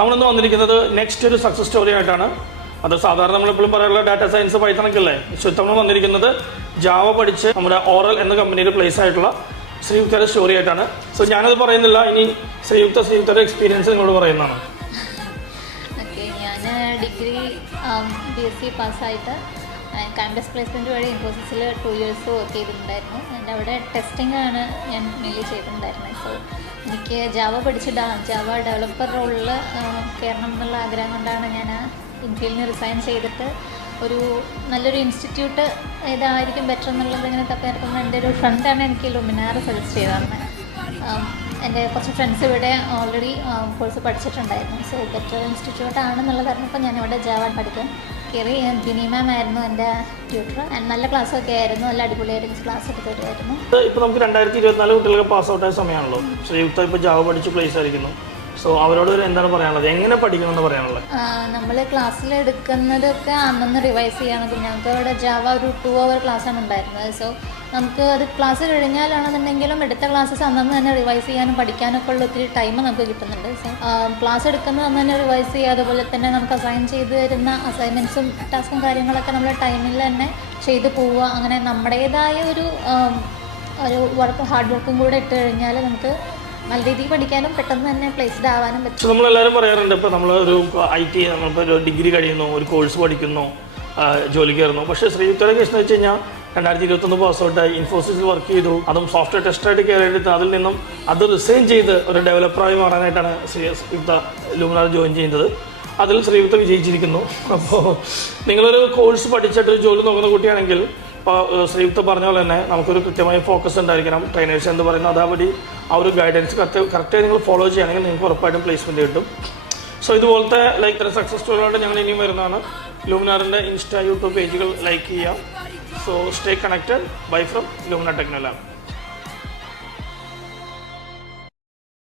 നമ്മളിന്ന് വന്നിരിക്കുന്നത് നെക്സ്റ്റ് ഒരു സക്സസ് സ്റ്റോറി ആയിട്ടാണ്. അത് സാധാരണ നമ്മളെപ്പോഴും പറയാനുള്ള ഡാറ്റ സയൻസ് പൈത്തണൊക്കെ അല്ലേ. നമ്മൾ വന്നിരിക്കുന്നത് ജാവ പഠിച്ച് നമ്മുടെ ഓറൽ എന്ന കമ്പനിയിൽ പ്ലേസ് ആയിട്ടുള്ള ശ്രീയുക്തയുടെ സ്റ്റോറി ആയിട്ടാണ്. സോ ഞാനത് പറയുന്നില്ല, ഇനി ശ്രീയുക്തയുടെ എക്സ്പീരിയൻസ് നിങ്ങളോട് പറയുന്നതാണ്. ഓക്കെ, ഞാൻ ഡിഗ്രി BSc പാസ്സായിട്ട് ക്യാമ്പസ് പ്ലേസ്മെൻറ്റ് വഴി ഇൻഫോസിസിൽ 2 years വർക്ക് ചെയ്തിട്ടുണ്ടായിരുന്നു. എൻ്റെ അവിടെ ടെസ്റ്റിംഗ് ആണ് ഞാൻ മെയിൻലി ചെയ്തിട്ടുണ്ടായിരുന്നത്. സോ എനിക്ക് ജാവ പഠിച്ച് ജാവ ഡെവലപ്പർ റോളിൽ കയറണം എന്നുള്ള ആഗ്രഹം കൊണ്ടാണ് ഞാൻ ഇൻഫീൽഡിന് റിസൈൻ ചെയ്തിട്ട് ഒരു നല്ലൊരു ഇൻസ്റ്റിറ്റ്യൂട്ട് ഏതായിരിക്കും ബെറ്റർ എന്നുള്ളത് ഇങ്ങനെ തപ്പിയെടുക്കുമ്പോൾ എൻ്റെ ഒരു ഫ്രണ്ടാണ് എനിക്ക് ലുമിനാർ സജസ്റ്റ് ചെയ്തത്. എൻ്റെ കുറച്ച് ഫ്രണ്ട്സ് ഇവിടെ ഓൾറെഡി കോഴ്സ് പഠിച്ചിട്ടുണ്ടായിരുന്നു. സോ ബെറ്റർ ഇൻസ്റ്റിറ്റ്യൂട്ട് ആണെന്നുള്ളത് അറിഞ്ഞപ്പോൾ ഞാനിവിടെ ജാവ പഠിക്കാൻ കയറി. ബിനി മാം ആയിരുന്നു എൻ്റെ ട്യൂട്ടർ. നല്ല ക്ലാസ്സൊക്കെ ആയിരുന്നു, നല്ല അടിപൊളിയായിട്ട് ക്ലാസ് എടുത്ത് തരുമായിരുന്നു. ഇപ്പോൾ നമുക്ക് 2024 കുട്ടികൾക്ക് പാസ് ഔട്ട് ആയ സമയമാണല്ലോ. ശ്രീയുക്ത ഇപ്പോൾ ജാവ പഠിച്ച് പ്ലേസ് ആയിരിക്കുന്നു. സോ അവരോട് എന്താണ് പറയാനുള്ളത്, എങ്ങനെ പഠിക്കണമെന്ന് പറയാനുള്ളത്? നമ്മൾ ക്ലാസ്സിൽ എടുക്കുന്നതൊക്കെ അന്നൊന്ന് റിവൈസ് ചെയ്യണം. ഞങ്ങൾക്ക് അവിടെ ജാവ ഒരു 2 hour ക്ലാസ്സാണ് ഉണ്ടായിരുന്നത്. സോ നമുക്ക് അത് ക്ലാസ് കഴിഞ്ഞാലാണെന്നുണ്ടെങ്കിലും എടുത്ത ക്ലാസ്സസ് അന്നു തന്നെ റിവൈസ് ചെയ്യാനും പഠിക്കാനൊക്കെ ഉള്ള ഒത്തിരി ടൈം നമുക്ക് കിട്ടുന്നുണ്ട്. സോ ക്ലാസ് എടുക്കുന്നത് അന്ന് തന്നെ റിവൈസ് ചെയ്യുക, അതുപോലെ തന്നെ നമുക്ക് അസൈൻ ചെയ്ത് തരുന്ന അസൈൻമെൻറ്റ്സും ടാസ്കും കാര്യങ്ങളൊക്കെ നമ്മൾ ടൈമിൽ തന്നെ ചെയ്ത് പോവുക. അങ്ങനെ നമ്മുടേതായ ഒരു ഹാർഡ് വർക്കും കൂടെ ഇട്ട് കഴിഞ്ഞാൽ നമുക്ക് നല്ല രീതിയിൽ പഠിക്കാനും പെട്ടെന്ന് തന്നെ പ്ലേസ്ഡ് ആവാനും പറ്റും. നമ്മളെല്ലാവരും പറയാറുണ്ട്, ഇപ്പോൾ നമ്മൾ ഒരു IT നമ്മളിപ്പോൾ ഒരു ഡിഗ്രി കഴിയുന്നു, ഒരു കോഴ്സ് പഠിക്കുന്നു, ജോലിക്ക് കയറുന്നു. പക്ഷേ ശ്രീയുക്തയുടെ കേസ് എന്ന് വെച്ച് കഴിഞ്ഞാൽ 2021 പാസ് ഔട്ടായി ഇൻഫോസിസിൽ വർക്ക് ചെയ്തു. അതും സോഫ്റ്റ്വെയർ ടെസ്റ്ററായിട്ട് കയറിയിട്ട് അതിൽ നിന്നും അത് റിസൈൻ ചെയ്ത് ഒരു ഡെവലപ്പറായി മാറാനായിട്ടാണ് ശ്രീയുക്ത ലുമിനാർ ജോയിൻ ചെയ്യുന്നത്. അതിൽ ശ്രീയുക്ത വിജയിച്ചിരിക്കുന്നു. അപ്പോൾ നിങ്ങളൊരു കോഴ്സ് പഠിച്ചിട്ട് ജോലി നോക്കുന്ന കുട്ടിയാണെങ്കിൽ ഇപ്പോൾ ശ്രീയുക്ത പറഞ്ഞ പോലെ തന്നെ നമുക്കൊരു കൃത്യമായ ഫോക്കസ് ഉണ്ടായിരിക്കണം. ട്രെയിനേഴ്സ് എന്ന് പറയുന്നത് അതേപടി ആ ഒരു ഗൈഡൻസ് കറക്റ്റായി നിങ്ങൾ ഫോളോ ചെയ്യുകയാണെങ്കിൽ നിങ്ങൾക്ക് ഉറപ്പായിട്ടും പ്ലേസ്മെൻറ്റ് കിട്ടും. സോ ഇതുപോലത്തെ ഇത്തരം സക്സസ് സ്റ്റോറികളായിട്ട് ഞങ്ങൾ ഇനിയും വരുന്നതാണ്. ലുമിനാറിൻ്റെ ഇൻസ്റ്റാ യൂട്യൂബ് പേജുകൾ ലൈക്ക് ചെയ്യാം. So stay connected. Bye from Luminar techno lab.